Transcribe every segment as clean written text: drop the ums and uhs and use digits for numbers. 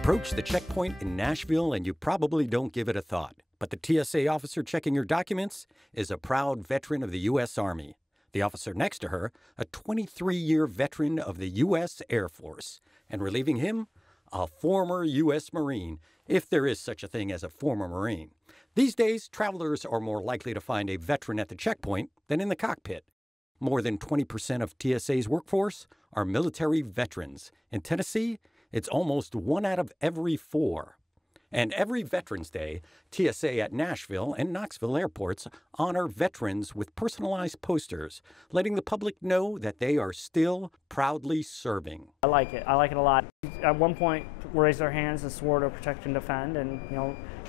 Approach the checkpoint in Nashville and you probably don't give it a thought. But the TSA officer checking your documents is a proud veteran of the U.S. Army. The officer next to her, a 23-year veteran of the U.S. Air Force. And relieving him, a former U.S. Marine, if there is such a thing as a former Marine. These days, travelers are more likely to find a veteran at the checkpoint than in the cockpit. More than 20% of TSA's workforce are military veterans. In Tennessee, it's almost 1 out of every 4. And every Veterans Day, TSA at Nashville and Knoxville airports honor veterans with personalized posters, letting the public know that they are still proudly serving. I like it. I like it a lot. At one point, raised their hands and swore to protect and defend, and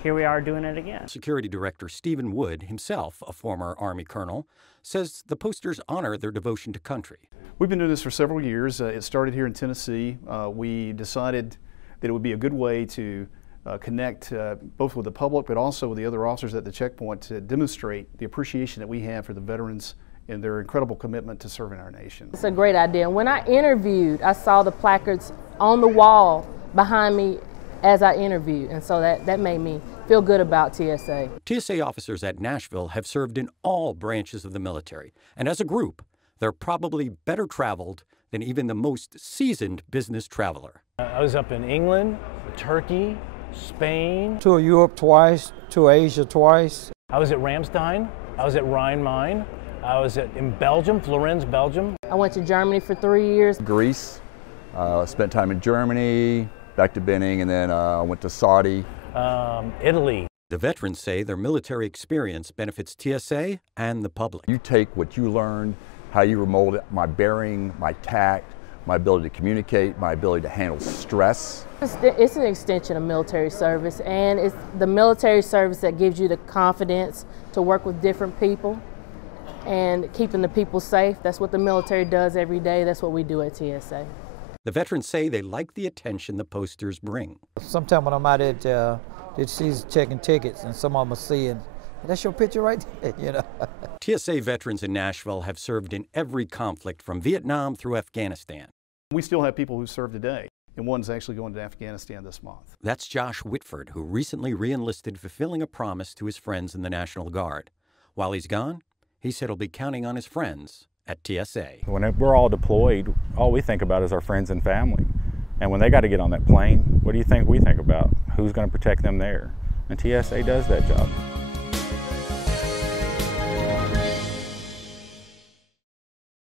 here we are doing it again. Security Director Stephen Wood, himself a former Army colonel, says the posters honor their devotion to country. We've been doing this for several years. It started here in Tennessee. We decided that it would be a good way to connect both with the public but also with the other officers at the checkpoint to demonstrate the appreciation that we have for the veterans and their incredible commitment to serving our nation. It's a great idea. When I interviewed, I saw the placards on the wall behind me as I interviewed, and so that made me feel good about TSA. TSA officers at Nashville have served in all branches of the military, and as a group, they're probably better traveled than even the most seasoned business traveler. I was up in England, Turkey, Spain. To Europe twice, to Asia twice. I was at Ramstein, I was at Rhine Mine, I was in Belgium, Florence, Belgium. I went to Germany for 3 years. Greece, spent time in Germany, back to Benning, and then I went to Saudi. Italy. The veterans say their military experience benefits TSA and the public. You take what you learned, how you were molded, my bearing, my tact, my ability to communicate, my ability to handle stress. It's an extension of military service, and it's the military service that gives you the confidence to work with different people and keeping the people safe. That's what the military does every day. That's what we do at TSA. The veterans say they like the attention the posters bring. Sometimes when I'm out at she's checking tickets and some of them are seeing, that's your picture right there, TSA veterans in Nashville have served in every conflict from Vietnam through Afghanistan. We still have people who serve today, and one's actually going to Afghanistan this month. That's Josh Whitford, who recently re-enlisted, fulfilling a promise to his friends in the National Guard. While he's gone, he said he'll be counting on his friends at TSA. When we're all deployed, all we think about is our friends and family. And when they got to get on that plane, what do you think we think about? Who's going to protect them there? And TSA does that job.